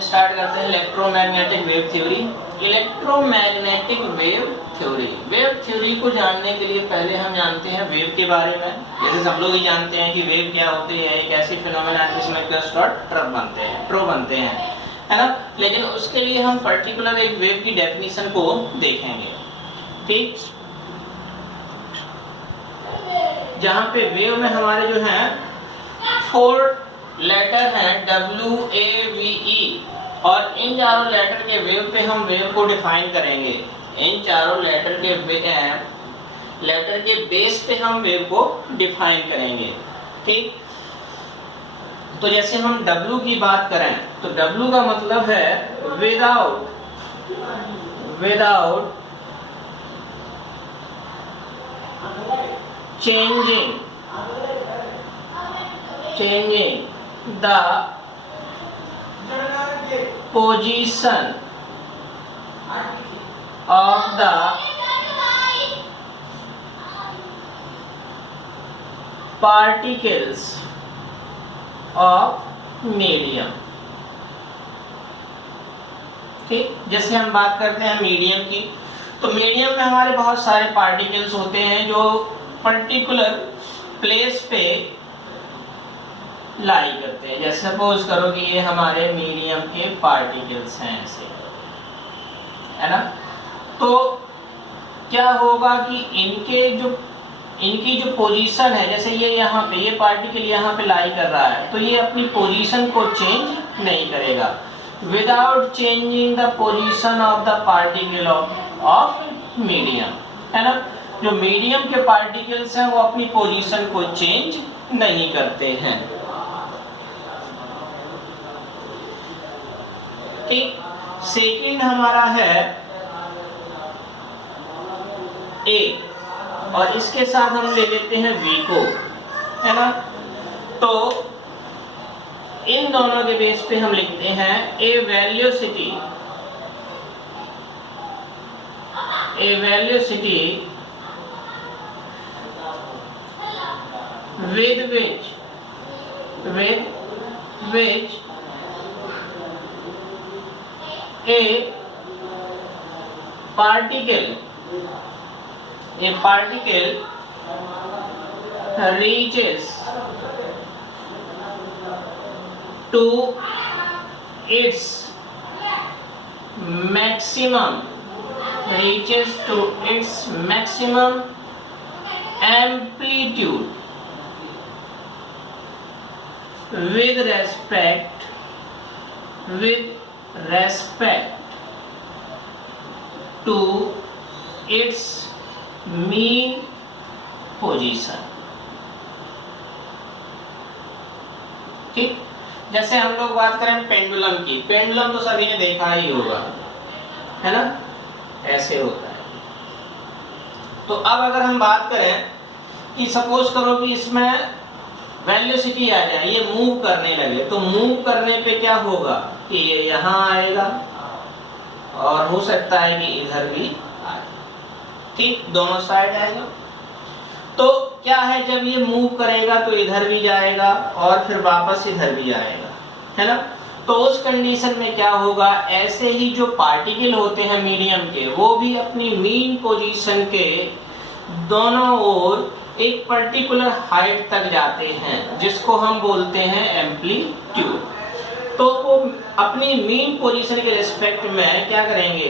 Start करते हैं electromagnetic wave theory. Electromagnetic wave theory को जानने के लिए पहले हम जानते हैं वेव के बारे में। जैसे सब लोग ही जानते हैं कि वेव क्या होती है, एक ऐसी फिनोमेना है जिसमें गस्ट और ट्रफ बनते हैं, है ना। लेकिन उसके लिए हम पर्टिकुलर एक वेव की डेफिनेशन को देखेंगे, ठीक। जहाँ पे वेव में हमारे जो है 4 लेटर हैं WAVE, और इन चारों लेटर के वेव पे हम वेव को डिफाइन करेंगे। इन चारों लेटर के बेस पे हम वेव को डिफाइन करेंगे, ठीक। तो जैसे हम W की बात करें तो W का मतलब है without changing the position of the particles of medium, ठीक। जैसे हम बात करते हैं मीडियम की, तो मीडियम में हमारे बहुत सारे पार्टिकल्स होते हैं जो पर्टिकुलर प्लेस पे लाई करते हैं। जैसे सपोज करो कि ये हमारे मीडियम के पार्टिकल्स हैं, ऐसे, है ना। तो क्या होगा कि इनकी जो पोजीशन है, जैसे ये यहाँ पे ये पार्टिकल यहाँ पे लाई कर रहा है, तो ये अपनी पोजीशन को चेंज नहीं करेगा। Without changing the position of the particle of medium, है ना। जो मीडियम के पार्टिकल्स हैं वो अपनी पोजीशन को चेंज नहीं करते हैं, ठीक। सेकंड हमारा है A, और इसके साथ हम ले लेते हैं V को, है ना। तो इन दोनों के बेस पे हम लिखते हैं a velocity with which a particle reaches to its maximum amplitude with respect to its mean position, ठीक। जैसे हम लोग बात करें पेंडुलम की, पेंडुलम तो सभी ने देखा ही होगा, है ना, ऐसे होता है। तो अब अगर हम बात करें कि सपोज करो कि इसमें वेलोसिटी आ जाए, ये मूव करने लगे, तो मूव करने पे क्या होगा कि ये यहाँ आएगा और हो सकता है कि इधर भी आए, ठीक, दोनों साइड आएगा। तो क्या है, जब ये मूव करेगा तो इधर भी जाएगा और फिर वापस इधर भी आएगा, है ना। तो उस कंडीशन में क्या होगा, ऐसे ही जो पार्टिकल होते हैं मीडियम के, वो भी अपनी मीन पोजीशन के दोनों ओर एक पर्टिकुलर हाइट तक जाते हैं, जिसको हम बोलते हैं एम्पलीट्यूड। तो वो अपनी मीन पोजीशन के रिस्पेक्ट में क्या करेंगे,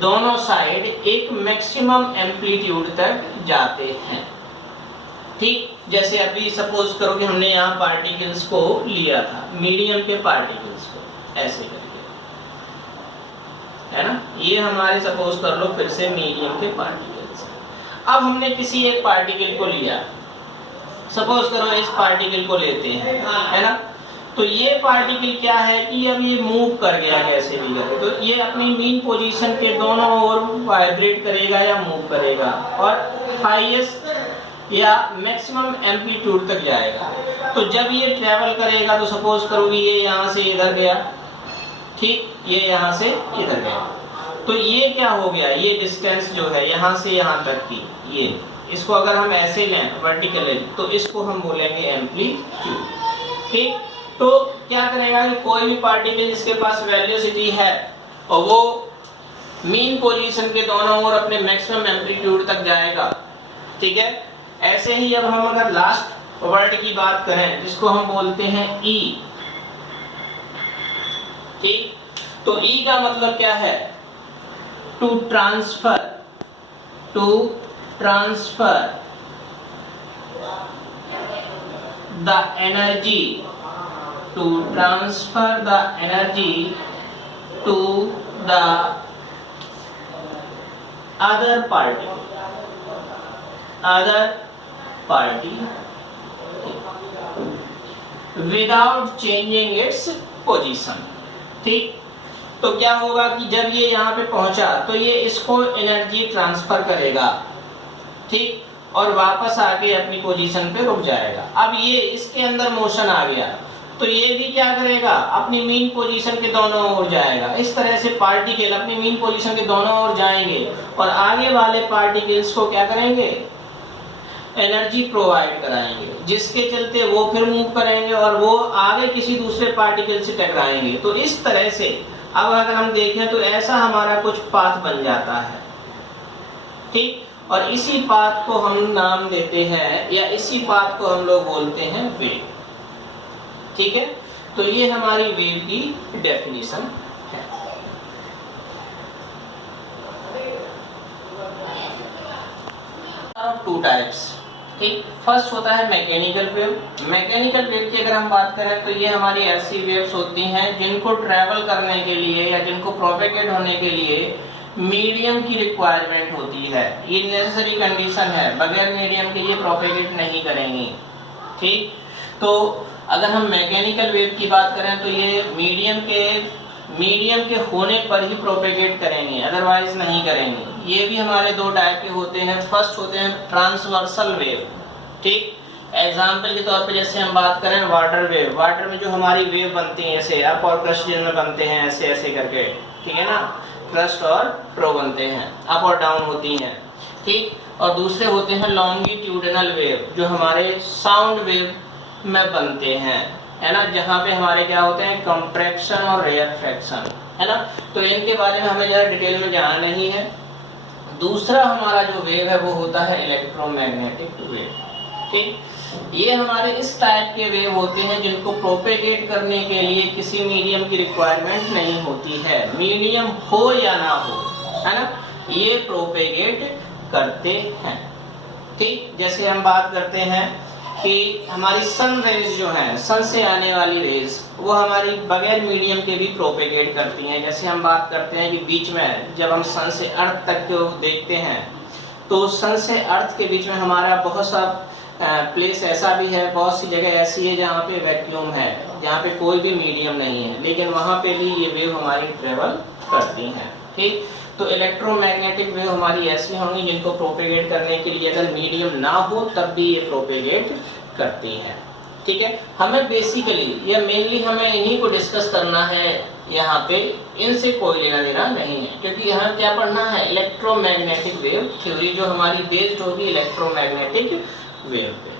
दोनों साइड एक मैक्सिमम एम्पलीट्यूड तक जाते हैं, ठीक। जैसे अभी सपोज करो कि हमने यहाँ पार्टिकल्स को लिया था, मीडियम के पार्टिकल्स को ऐसे करके, है ना। ये हमारे सपोज कर लो फिर से मीडियम के पार्टिकल्स। अब हमने किसी एक पार्टिकल को लिया, सपोज करो इस पार्टिकल को लेते हैं, है ना। तो ये पार्टिकल क्या है कि अब ये मूव कर गया कैसे भी करके, तो ये अपनी मीन पोजीशन के दोनों ओर वाइब्रेट करेगा या मूव करेगा और हाईएस्ट या मैक्सिमम एम्पलीट्यूड तक जाएगा। तो जब ये ट्रेवल करेगा तो सपोज करो कि ये यहाँ से इधर गया, ठीक, ये यहाँ से इधर गया, तो ये क्या हो गया, ये डिस्टेंस जो है यहाँ से यहाँ तक की, ये इसको अगर हम ऐसे लें वर्टिकली तो इसको हम बोलेंगे एम्पलीट्यूड, ठीक। तो क्या करेगा कि कोई भी पार्टिकल जिसके पास वेलोसिटी है और वो मीन पोजीशन के दोनों ओर अपने मैक्सिमम एम्पलीट्यूड तक जाएगा, ठीक है। ऐसे ही अब हम अगर लास्ट वर्ड की बात करें जिसको हम बोलते हैं ई, ठीक, तो ई का मतलब क्या है? To transfer the energy, to transfer the energy to the other party without changing its position, ठीक। तो क्या होगा कि जब ये यहाँ पे पहुंचा तो ये इसको एनर्जी ट्रांसफर करेगा, ठीक, और वापस आके अपनी पोजीशन पे रुक जाएगा। अब ये इसके अंदर मोशन आ गया तो ये भी क्या करेगा? अपनी मीन पोजीशन के दोनों ओर जाएगा। इस तरह से पार्टिकल अपनी मीन पोजीशन के दोनों ओर जाएंगे और आगे वाले पार्टिकल्स को क्या करेंगे? एनर्जी प्रोवाइड कराएंगे, जिसके चलते वो फिर मूव करेंगे और वो आगे किसी दूसरे पार्टिकल से टकराएंगे। तो इस तरह से अब अगर हम देखें तो ऐसा हमारा कुछ पाथ बन जाता है, ठीक। और इसी पाथ को हम नाम देते हैं या इसी पाथ को हम लोग बोलते हैं वेव, ठीक है। तो ये हमारी वेव की डेफिनेशन है। टू टाइप्स, ठीक। फर्स्ट होता है मैकेनिकल वेव। मैकेनिकल वेव की अगर हम बात करें तो ये हमारी ऐसी वेव्स होती हैं जिनको ट्रैवल करने के लिए या जिनको प्रोपेगेट होने के लिए मीडियम की रिक्वायरमेंट होती है। ये नेसेसरी कंडीशन है, बगैर मीडियम के ये प्रोपेगेट नहीं करेंगी, ठीक। तो अगर हम मैकेनिकल वेव की बात करें तो ये मीडियम के होने पर ही प्रोपेगेट करेंगे, अदरवाइज नहीं करेंगे। ये भी हमारे दो टाइप के होते हैं। फर्स्ट होते हैं ट्रांसवर्सल वेव, ठीक। एग्जाम्पल के तौर पे जैसे हम बात करें वाटर वेव, वाटर में जो हमारी वेव बनती है ऐसे अप और क्रस्ट जिनमें बनते हैं ऐसे ऐसे करके, ठीक है ना, क्रस्ट और प्रो बनते हैं, अप और डाउन होती हैं, ठीक। और दूसरे होते हैं लॉन्गिट्यूडिनल वेव जो हमारे साउंड वेव में बनते हैं, है ना, जहाँ पे हमारे क्या होते हैं कंप्रेक्शन और रेयरफेक्शन, है ना। तो इनके बारे में हमें ज़्यादा डिटेल में जाना नहीं है। दूसरा हमारा जो वेव है वो होता है इलेक्ट्रोमैग्नेटिक वेव, ठीक। ये हमारे इस टाइप के वेव होते हैं जिनको प्रोपेगेट करने के लिए किसी मीडियम की रिक्वायरमेंट नहीं होती है, मीडियम हो या ना हो, है ना, ये प्रोपेगेट करते हैं, ठीक। जैसे हम बात करते हैं कि हमारी सन रेज जो है, सन से आने वाली रेज, वो हमारी बगैर मीडियम के भी प्रोपेगेट करती हैं। जैसे हम बात करते हैं कि बीच में जब हम सन से अर्थ तक को देखते हैं तो सन से अर्थ के बीच में हमारा बहुत सा प्लेस ऐसा भी है, बहुत सी जगह ऐसी है जहाँ पे वैक्यूम है, जहाँ पे कोई भी मीडियम नहीं है, लेकिन वहाँ पे भी ये वेव हमारी ट्रेवल करती हैं, ठीक। तो इलेक्ट्रोमैग्नेटिक वेव हमारी ऐसी होंगी जिनको प्रोपेगेट करने के लिए अगर मीडियम ना हो तब भी ये प्रोपेगेट करती हैं, ठीक है। हमें बेसिकली या मेनली हमें इन्हीं को डिस्कस करना है यहाँ पे, इनसे कोई लेना देना नहीं है, क्योंकि यहाँ क्या पढ़ना है? इलेक्ट्रोमैग्नेटिक वेव थ्योरी, जो हमारी बेस्ड होगी इलेक्ट्रोमैग्नेटिक वेव पे।